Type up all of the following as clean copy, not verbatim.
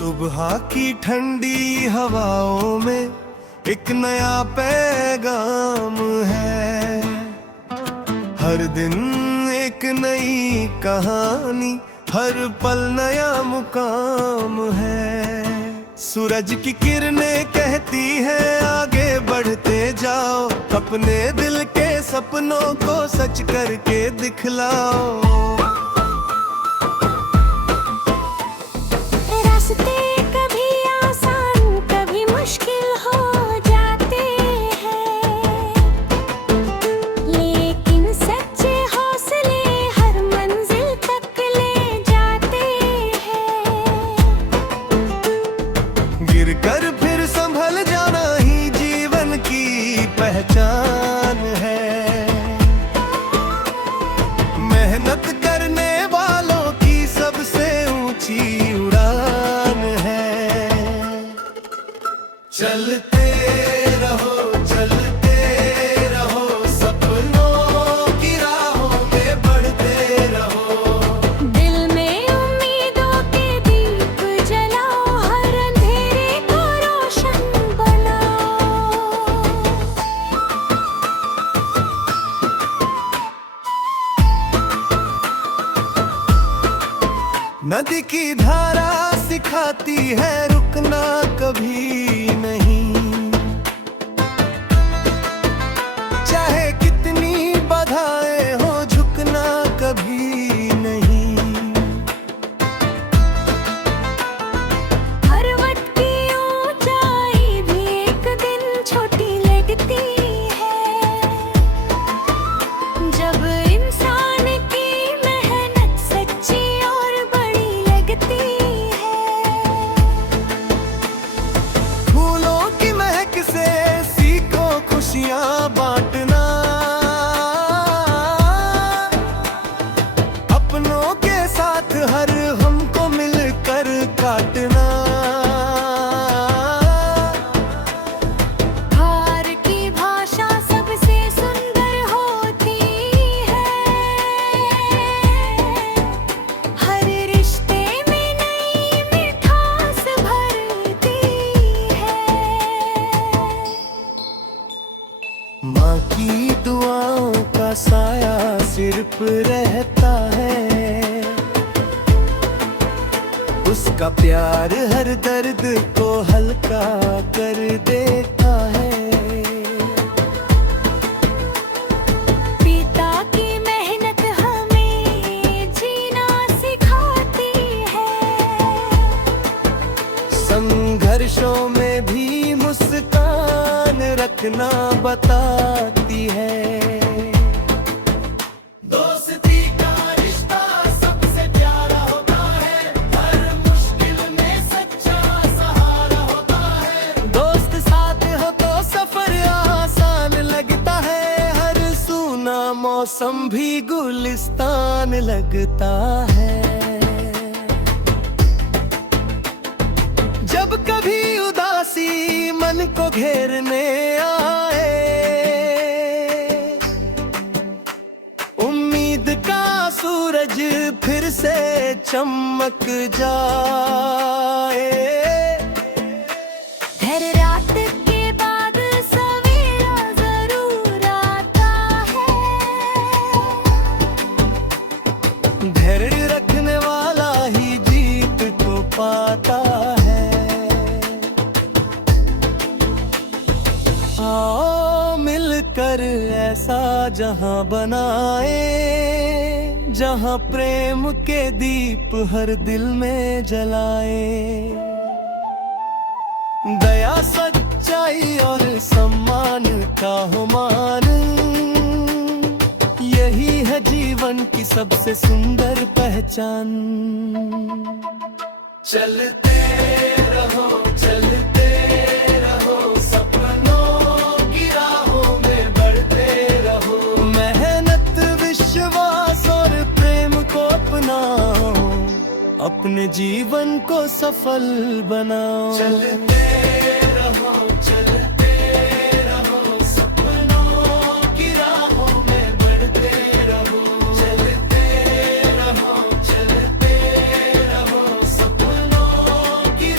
सुबह की ठंडी हवाओं में एक नया पैगाम है। हर दिन एक नई कहानी, हर पल नया मुकाम है। सूरज की किरणें कहती है आगे बढ़ते जाओ, अपने दिल के सपनों को सच करके दिखलाओ। गिरकर फिर संभल जाना ही जीवन की पहचान है। मेहनत करने वालों की सबसे ऊंची उड़ान है। चलते रहो, चलते रहो, सपनों की राहों में बढ़ते रहो। दिल में उम्मीदों के दीप जलाओ, हर अंधेरे को रोशन बनाओ। नदी की धारा सिखाती है रुकना कभी नहीं। चाहे कितनी बाधाएं हो, झुकना कभी नहीं। पर्वत की ऊंचाई भी एक दिन छोटी लगती है, जब इंसान की मेहनत सच्ची और बड़ी लगती है। फूलों की महक से सीखो खुशियां बांटना, अपनों के साथ हर हमको मिलकर काटना। हार की भाषा सबसे सुंदर होती है, हर रिश्ते में नई मिठास भरती है। माँ की दुआओं का साया सिर पर रहता है, उसका प्यार हर दर्द को हल्का कर देता है। पिता की मेहनत हमें जीना सिखाती है, संघर्षों में भी मुस्कान रखना बताती है। दोस्ती का रिश्ता सबसे प्यारा होता है, हर मुश्किल में सच्चा सहारा होता है। दोस्त साथ हो तो सफर आसान लगता है, हर सूना मौसम भी गुलिस्तान लगता है। जब कभी उदासी मन को घेरने आए, उम्मीद का सूरज फिर से चमक जाए। हर रात के बाद सवेरा जरूर आता है, धैर्य रखने वाला ही जीत को पाता है। आओ मिलकर ऐसा जहां बनाए, जहां प्रेम के दीप हर दिल में जलाए। दया सच्चाई और सम्मान का हो मान, यही है जीवन की सबसे सुंदर पहचान। चलते रहो, चलते रहो, सपनों की राहों में बढ़ते रहो। मेहनत, विश्वास और प्रेम को अपनाओ, अपने जीवन को सफल बनाओ। चलते रहो, चलते रहो, सपनों की राहों में बढ़ते रहो। चलते रहो, चलते रहो, सपनों की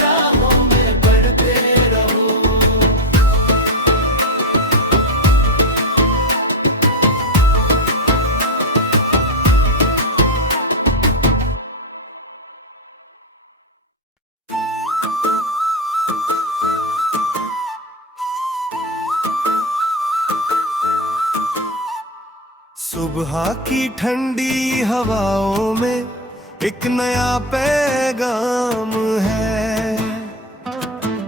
सुबह की ठंडी हवाओं में एक नया पैगाम है।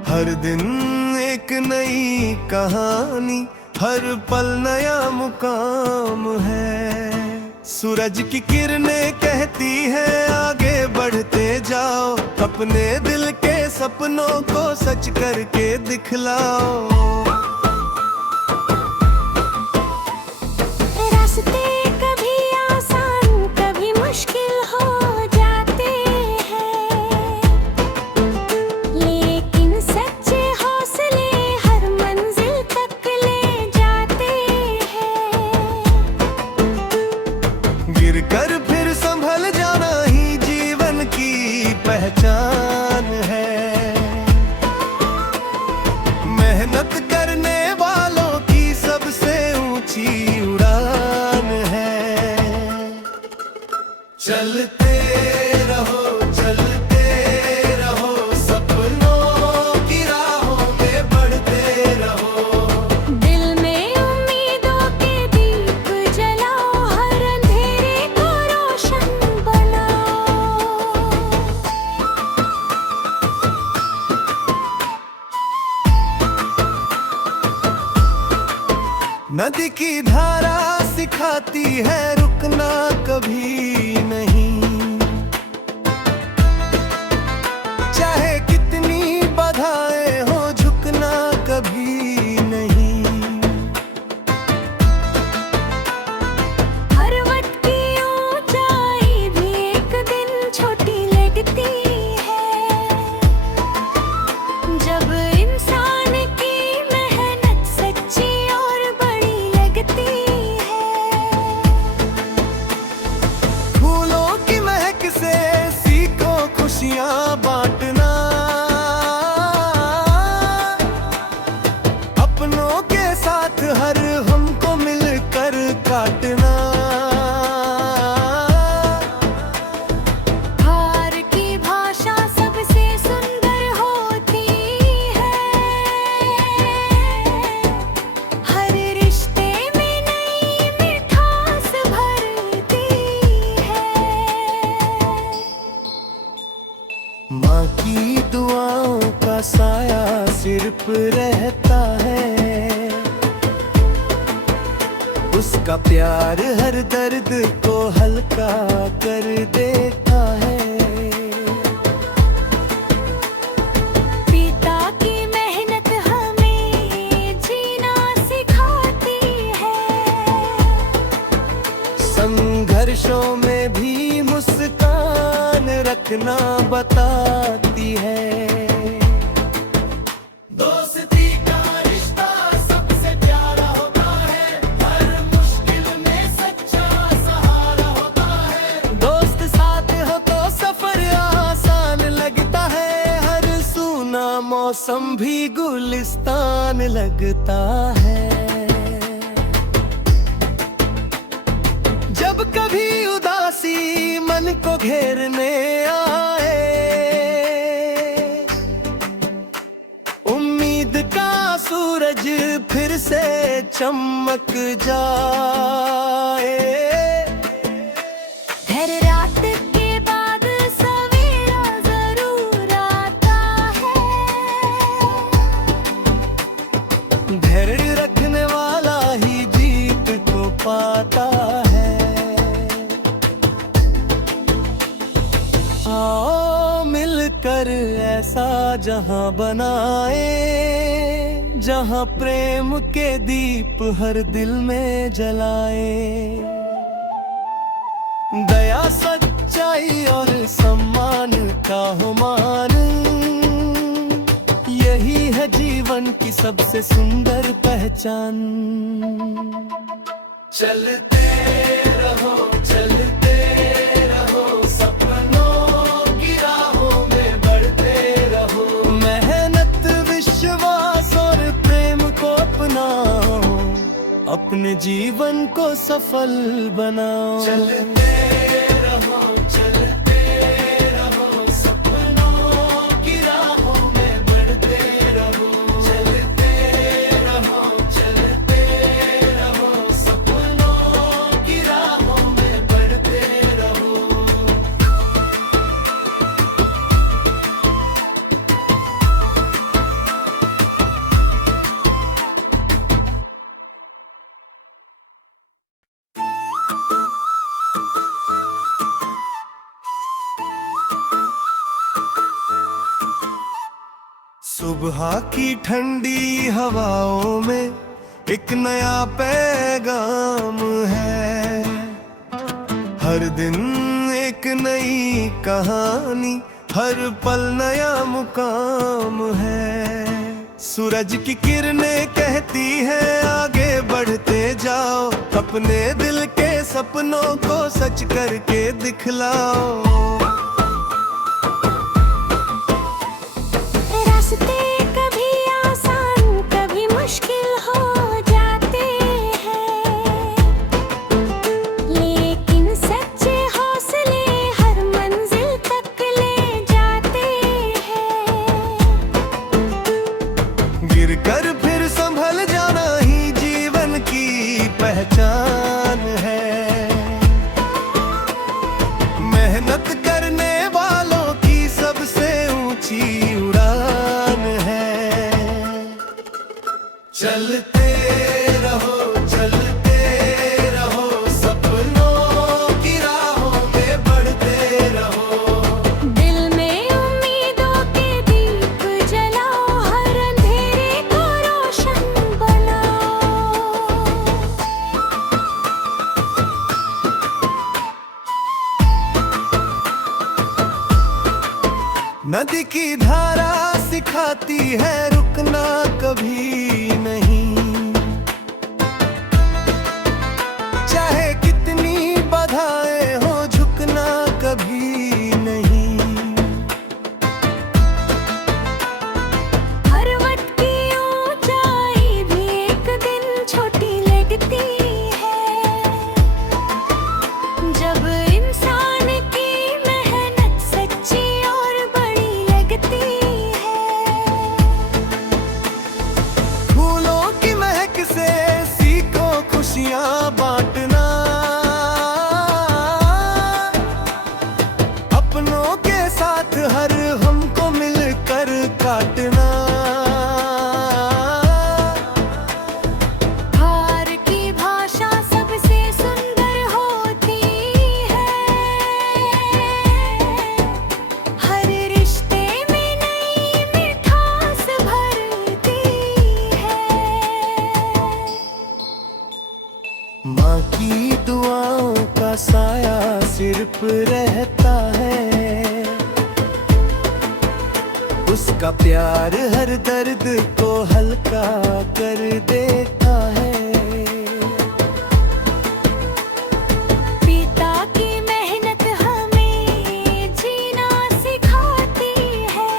हर दिन एक नई कहानी, हर पल नया मुकाम है। सूरज की किरणें कहती है आगे बढ़ते जाओ, अपने दिल के सपनों को सच करके दिखलाओ। रास्ते कभी आसान कभी मुश्किल हो जाते हैं, लेकिन सच्चे हौसले हर मंजिल तक ले जाते हैं। गिरकर फिर संभल जाना ही जीवन की पहचान है। मेहनत करने वालों की सबसे ऊंची उड़ान है। चलते रहो सपनों की राहों में बढ़ते रहो। दिल में उम्मीदों के दीप जलाओ, हर अंधेरे को रोशन बनाओ। नदी की धारा सिखाती है रुकना कभी नहीं। चाहे कितनी बाधाएं हो झुकना कभी नहीं। पर्वत की ऊंचाई भी एक दिन छोटी लगती है, जब इंसान की मेहनत सच्ची और बड़ी लगती है। फूलों की महक से सीखो खुशियां बांटना, अपनों के साथ हर हमको मिलकर काटना। हार की भाषा सबसे सुंदर होती है, हर रिश्ते में नई मिठास भरती है। माँ की दुआओं का साया सिर पर रहता है, उसका प्यार हर दर्द को हल्का कर देता है। पिता की मेहनत हमें जीना सिखाती है, संघर्षों में भी मुस्कान रखना बताती है। दोस्ती का रिश्ता सबसे प्यारा होता है, हर मुश्किल में सच्चा सहारा होता है। दोस्त साथ हो तो सफर आसान लगता है, हर सूना मौसम भी गुलिस्तान लगता है। जब कभी उदासी मन को घेरने आए, उम्मीद का सूरज फिर से चमक जाए। हर रात के बाद सवेरा जरूर आता है, धैर्य रखने वाला ही जीत को पाता है। आओ मिलकर ऐसा जहां बनाए, जहां प्रेम के दीप हर दिल में जलाए। दया सच्चाई और सम्मान का हो मान, यही है जीवन की सबसे सुंदर पहचान। चलते रहो सपनों की राहों में बढ़ते रहो। मेहनत विश्वास और प्रेम को अपनाओ, अपने जीवन को सफल बनाओ। चलते रहो सपनों की राहों में बढ़ते रहो। चलते रहो सपनों की सुबह की ठंडी हवाओं में एक नया पैगाम है। हर दिन एक नई कहानी, हर पल नया मुकाम है। सूरज की किरणें कहती है आगे बढ़ते जाओ, अपने दिल के सपनों को सच करके दिखलाओ। रास्ते कभी आसान कभी मुश्किल हो जाते हैं, लेकिन सच्चे हौसले हर मंजिल तक ले जाते हैं। गिरकर फिर संभल जाना ही जीवन की पहचान है। मेहनत करने वालों की सबसे ऊंची उड़ान है। चलते रहो चलते रहो, सपनों की राहों में बढ़ते रहो। दिल में उम्मीदों के दीप जलाओ, हर अंधेरे को रोशन बनाओ। नदी की धारा सिखाती है रुकना कभी नहीं, चाहे कितनी बाधाएं हो झुकना कभी नहीं। पर्वत की ऊंचाई भी एक दिन छोटी लगती है, जब इंसान की मेहनत सच्ची और बड़ी लगती है। फूलों की महक से सीखो खुशियां बांटना, अपनों के साथ हर हमको मिलकर काटना। हार की भाषा सबसे सुंदर होती है, हर रिश्ते में नई मिठास भरती है। माँ की दुआओं का साया सिर पर रहता है, उसका प्यार हर दर्द को हल्का कर देता है। पिता की मेहनत हमें जीना सिखाती है,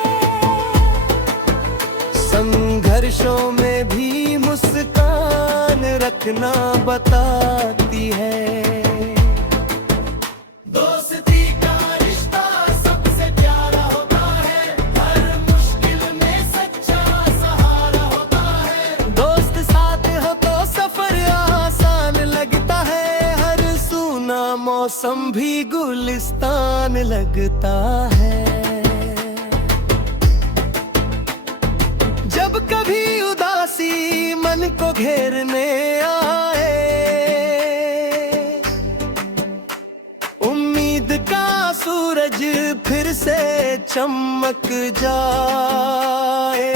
संघर्षों में भी मुस्कान रखना बताती है। दोस्ती का रिश्ता सबसे प्यारा होता है, हर मुश्किल में सच्चा सहारा होता है। दोस्त साथ हो तो सफर आसान लगता है, हर सूना मौसम भी गुलिस्तान लगता है। जब कभी उदासी मन को घेरने आए, उम्मीद का सूरज फिर से चमक जाए।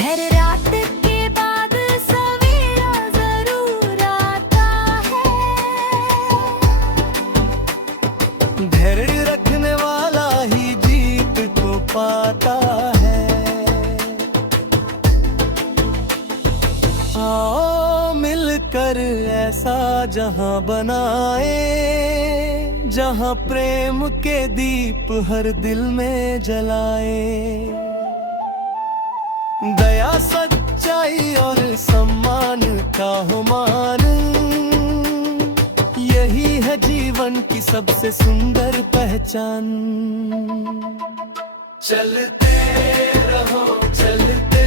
हर रात के बाद सवेरा जरूर आता है, धैर्य रखने वाला ही जीत को पाता है। आओ मिलकर ऐसा जहां बनाए, जहां प्रेम के दीप हर दिल में जलाए। दया सच्चाई और सम्मान का हो मान, यही है जीवन की सबसे सुंदर पहचान। चलते रहो चलते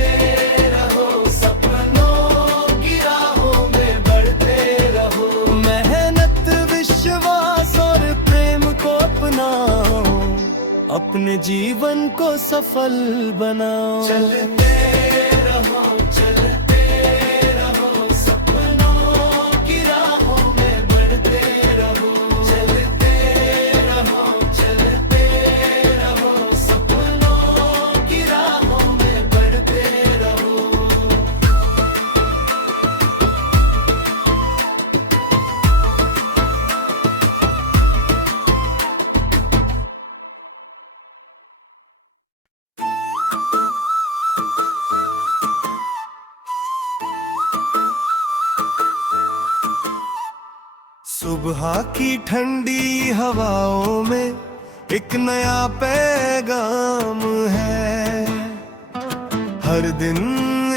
रहो, सपनों की राहों में बढ़ते रहो। मेहनत विश्वास और प्रेम को अपनाओ, अपने जीवन को सफल बनाओ। चलते रहो चलते रहो, सपनों की राहों में बढ़ते रहो। चलते रहो सपनों की राहों सुबह की ठंडी हवाओं में एक नया पैगाम है। हर दिन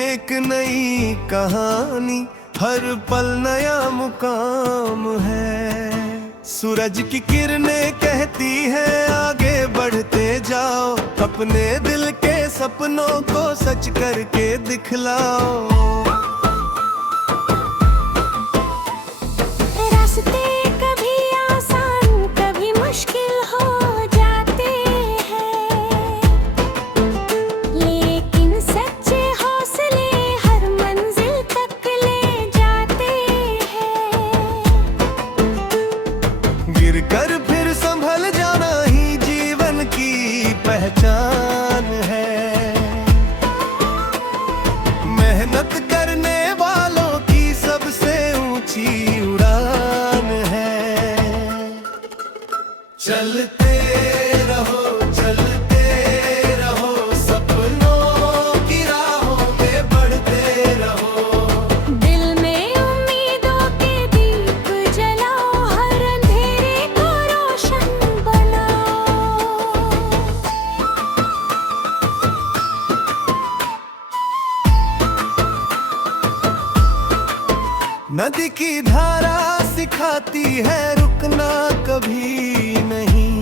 एक नई कहानी, हर पल नया मुकाम है। सूरज की किरणें कहती है आगे बढ़ते जाओ, अपने दिल के सपनों को सच करके दिखलाओ। रास्ते कभी आसान कभी मुश्किल हो जाते हैं, लेकिन सच्चे हौसले हर मंजिल तक ले जाते हैं। गिर कर फिर संभल जाना ही जीवन की पहचान है। मेहनत करने वालों की सबसे ऊंची उड़ान है। चलते रहो सपनों की राहों पे बढ़ते रहो। दिल में उम्मीदों के दीप जलाओ, हर अंधेरे को रोशन बनाओ। नदी की धारा सिखाती है रुकना कभी नहीं।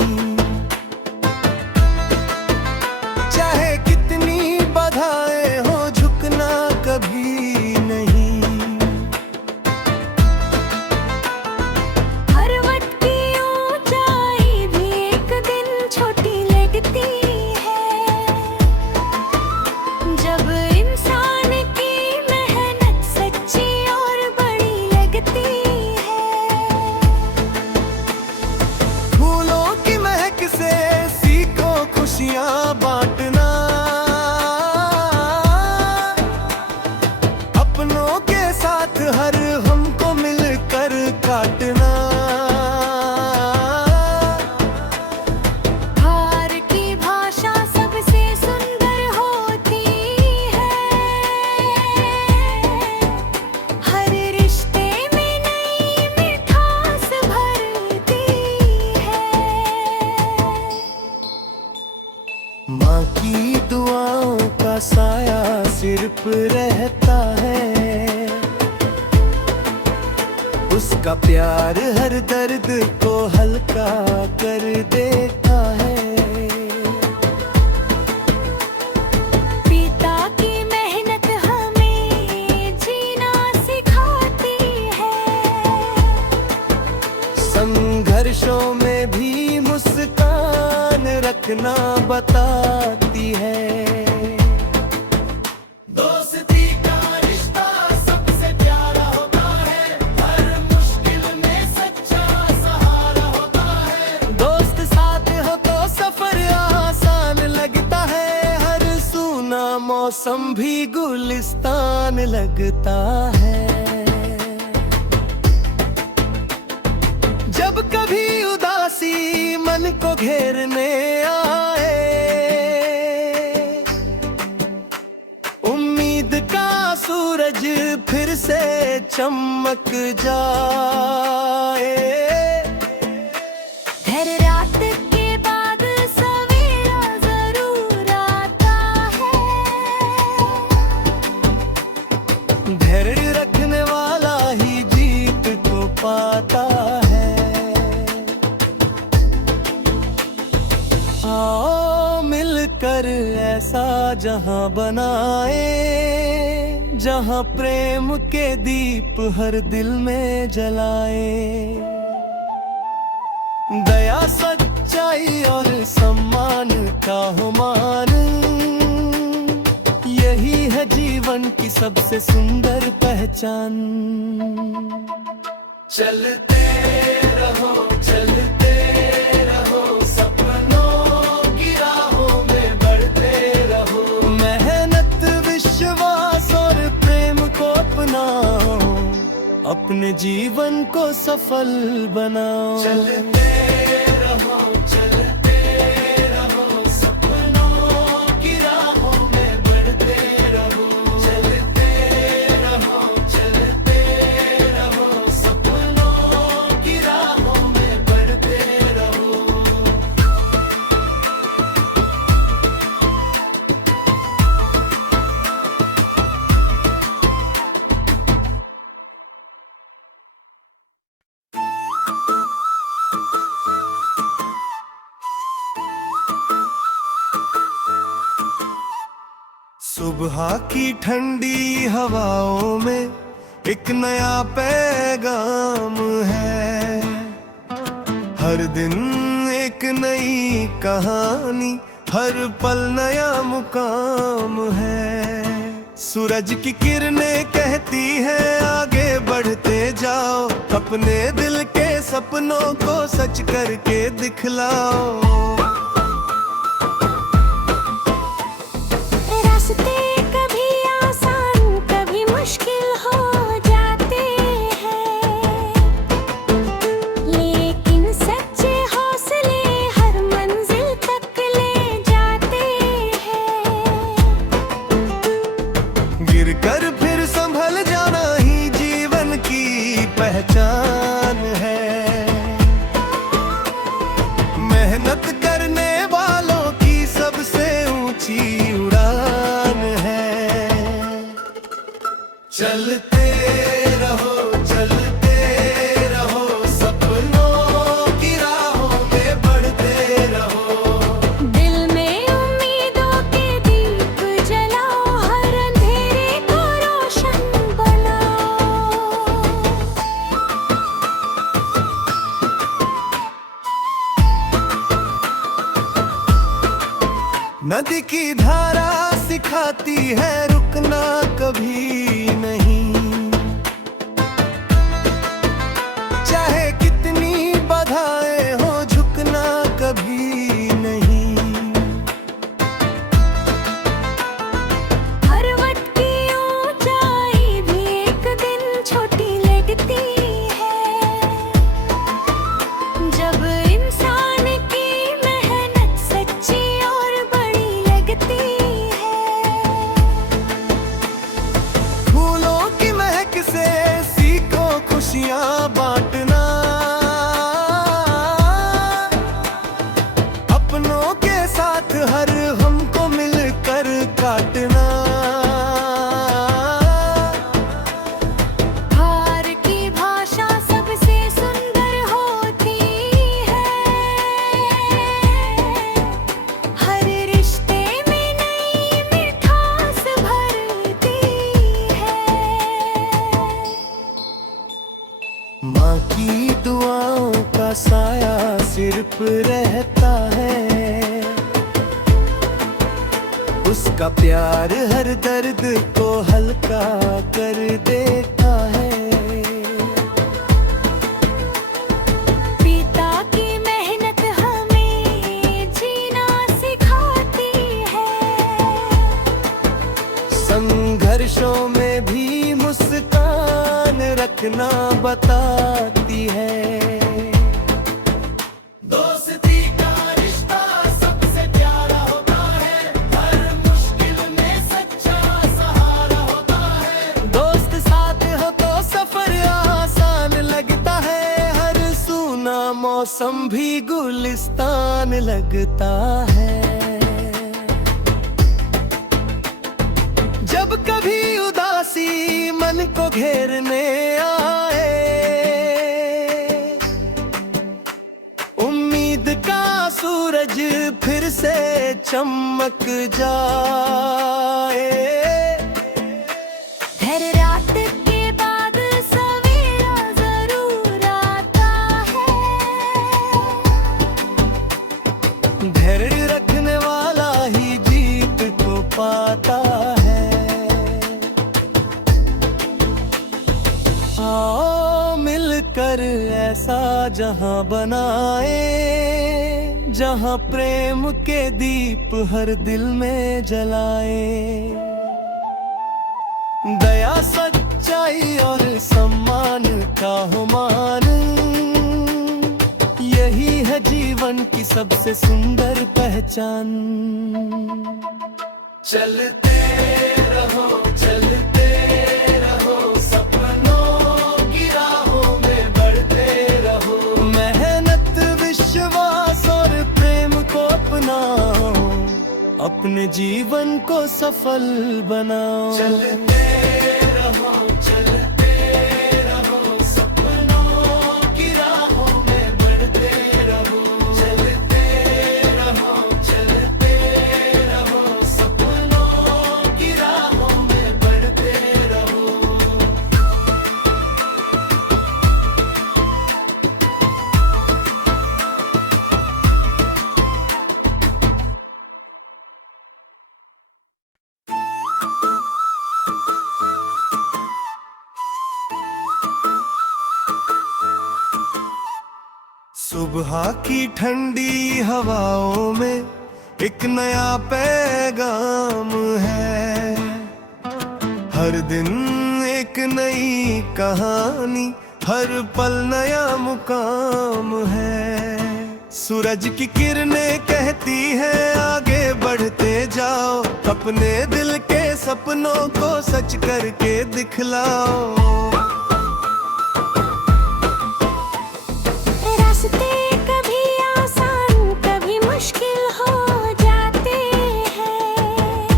चाहे कितनी बाधाएं हो झुकना कभी नहीं। पर्वत की ऊंचाई भी एक दिन छोटी लगती है, जब इंसान की मेहनत सच्ची और बड़ी लगती है। फूलों की महक से सीखो खुशियां बांटना, अपनों के साथ हर हमको मिलकर काटना। हार की भाषा सबसे सुंदर होती है, हर रिश्ते में नई मिठास भरती है। माँ की दुआओं का साया सिर पर रहता है, उसका प्यार हर दर्द को हल्का कर देता है। पिता की मेहनत हमें जीना सिखाती है, संघर्षों में भी मुस्कान रखना बताती है। दोस्ती का रिश्ता सबसे प्यारा होता है, हर मुश्किल में सच्चा सहारा होता है। दोस्त साथ हो तो सफर आसान लगता है, हर सूना मौसम भी गुलिस्तान लगता है। जब कभी उदासी मन को घेरने आए, उम्मीद का सूरज फिर से चमक जाए। हर रात के बाद सवेरा जरूर आता है, धैर्य रखने वाला ही जीत को पाता है। आओ मिलकर ऐसा जहां बनाए, जहां प्रेम के दीप हर दिल में जलाए। दया सच्चाई और सम्मान का हो मान, यही है जीवन की सबसे सुंदर पहचान। चलते रहो सपनों की राहों में बढ़ते रहो। मेहनत विश्वास और प्रेम को अपनाओ, अपने जीवन को सफल बनाओ। चलते रहो सपनों की राहों में बढ़ते रहो। चलते रहो सपनों की सुबह की ठंडी हवाओं में एक नया पैगाम है। हर दिन एक नई कहानी, हर पल नया मुकाम है। सूरज की किरणें कहती है आगे बढ़ते जाओ, अपने दिल के सपनों को सच करके दिखलाओ। रास्ते कभी आसान कभी मुश्किल हो जाते हैं, लेकिन सच्चे हौसले हर मंजिल तक ले जाते हैं। गिरकर फिर संभल जाना ही जीवन की पहचान है। मेहनत करने वालों की सबसे ऊंची उड़ान है। चलते रहो चलते रहो, सपनों की राहों में बढ़ते रहो। दिल में उम्मीदों के दीप जलाओ, हर अंधेरे को रोशन बनाओ। नदी की धारा सिखाती है रुकना कभी नहीं, चाहे कितनी बाधाएं हो झुकना कभी नहीं। पर्वत की ऊंचाई भी एक दिन छोटी लगती है, जब इंसान की मेहनत सच्ची और बड़ी लगती है। फूलों की महक से सीखो खुशियां बांटना, अपनों के साथ हर हमको मिलकर काटना। हार की भाषा सबसे सुंदर होती है, हर रिश्ते में नई मिठास भरती है। माँ की दुआओं का साया सिर पर रहता है, उसका प्यार हर दर्द को हल्का कर देता है। पिता की मेहनत हमें जीना सिखाती है, संघर्षों में भी मुस्कान रखना बताती है। दोस्ती का रिश्ता सबसे प्यारा होता है, हर मुश्किल में सच्चा सहारा होता है। दोस्त साथ हो तो सफर आसान लगता है, हर सूना मौसम भी गुलिस्तान लगता है। जब कभी उदासी मन को घेरने आए, उम्मीद का सूरज फिर से चमक जाए। हर रात के बाद सवेरा जरूर आता है, धैर्य रखने वाला ही जीत को पाता है। आओ मिलकर ऐसा जहां बनाए, जहां प्रेम के दीप हर दिल में जलाए। दया सच्चाई और सम्मान का हो मान, यही है जीवन की सबसे सुंदर पहचान। चलते रहो चलते रहो, सपनों की राहों में बढ़ते रहो। मेहनत विश्वास और प्रेम को अपनाओ, अपने जीवन को सफल बनाओ। चलते रहो चलते रहो, सपनों की राहों में बढ़ते रहो। चलते रहो सपनों की सुबह की ठंडी हवाओं में एक नया पैगाम है। हर दिन एक नई कहानी, हर पल नया मुकाम है। सूरज की किरणें कहती है आगे बढ़ते जाओ, अपने दिल के सपनों को सच करके दिखलाओ। रास्ते कभी आसान कभी मुश्किल हो जाते हैं,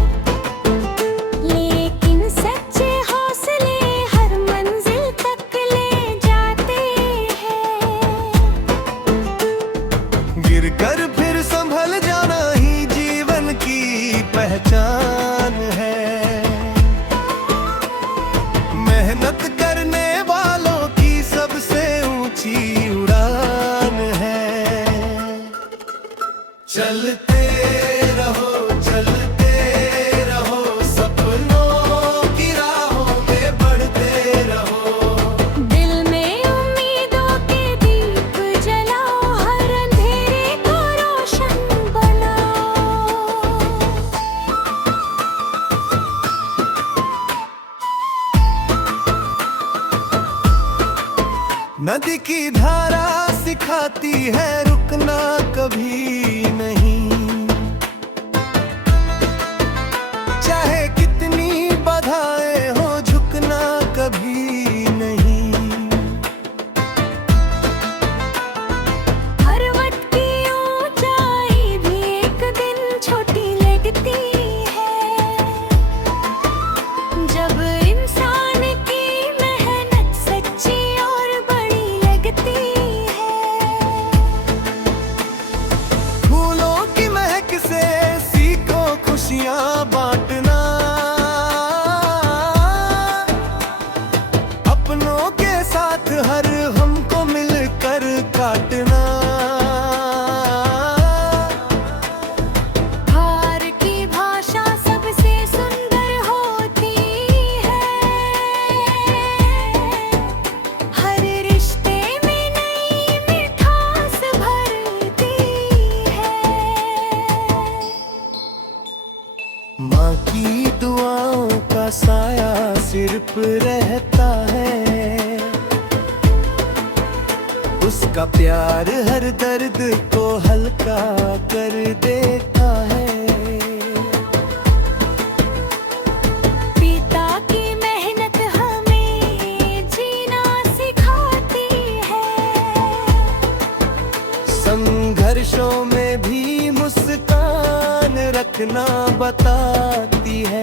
लेकिन सच्चे हौसले हर मंजिल तक ले जाते हैं। गिर कर फिर संभल जाना ही जीवन की पहचान है। मेहनत करने वालों की सबसे ऊंची उड़ान है। चलते रहो सपनों की राहों में बढ़ते रहो। दिल में उम्मीदों के दीप जलाओ, हर अंधेरे को रोशन बनाओ। नदी की धारा सिखाती है रुकना कभी नहीं। चाहे कितनी बाधाएं हो झुकना कभी नहीं। पर्वत की ऊंचाई भी एक दिन छोटी लगती है, जब इंसान की मेहनत सच्ची और बड़ी लगती है। फूलों की महक से सीखो खुशियां बांटना, अपनों के साथ हर हमको मिलकर काटना। हार की भाषा सबसे सुंदर होती है, हर रिश्ते में नई मिठास भरती है। माँ की दुआओं का साया सिर पर रहता है, उसका प्यार हर दर्द को हल्का कर देता है। पिता की मेहनत हमें जीना सिखाती है, संघर्षों में भी मुस्कान रखना बताती है।